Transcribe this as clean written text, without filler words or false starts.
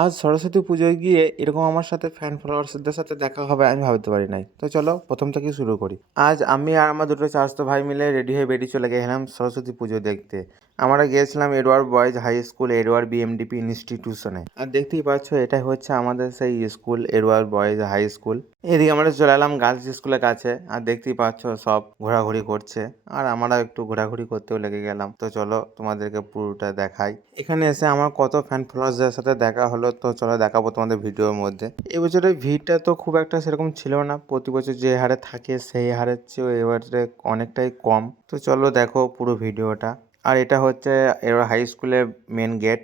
আজ সরস্বতী পুজোয় গিয়ে এরকম আমার সাথে ফ্যান ফলোয়ার্সদের সাথে দেখা হবে আমি ভাবতে পারি নাই। তো চলো প্রথম থেকেই শুরু করি। আজ আমি আর আমার দুটো চাচাতো ভাই মিলে রেডি হয়ে বেরিয়ে চলে গেছিলাম সরস্বতী পুজো দেখতে। আমরা গিয়েছিলাম Edward Boys High School, Edward বিএমডিপি ইনস্টিটিউশনে। আর দেখতেই পাচ্ছ এটাই হচ্ছে আমাদের সেই স্কুল, এডওয়ার্ড বয়েজ হাই স্কুল। এদিকে আমরা চলে এলাম গার্লস স্কুলের কাছে, আর দেখতেই পাচ্ছ সব ঘোরাঘুরি করছে, আর আমরা একটু ঘোরাঘুরি করতেও লেগে গেলাম। তো চলো তোমাদেরকে পুরোটা দেখাই। এখানে এসে আমার কত ফ্যান ফলোয়ার্সদের সাথে দেখা হলো, তো চলো দেখাবো তোমাদের ভিডিওর মধ্যে। এবছরের ভিড়টা তো খুব একটা সেরকম ছিল না, প্রতি বছর যে হারে থাকে সেই হারের চেয়েও এবারে অনেকটাই কম। তো চলো দেখো পুরো ভিডিওটা। আর এটা হচ্ছে এবার হাই স্কুলের মেন গেট।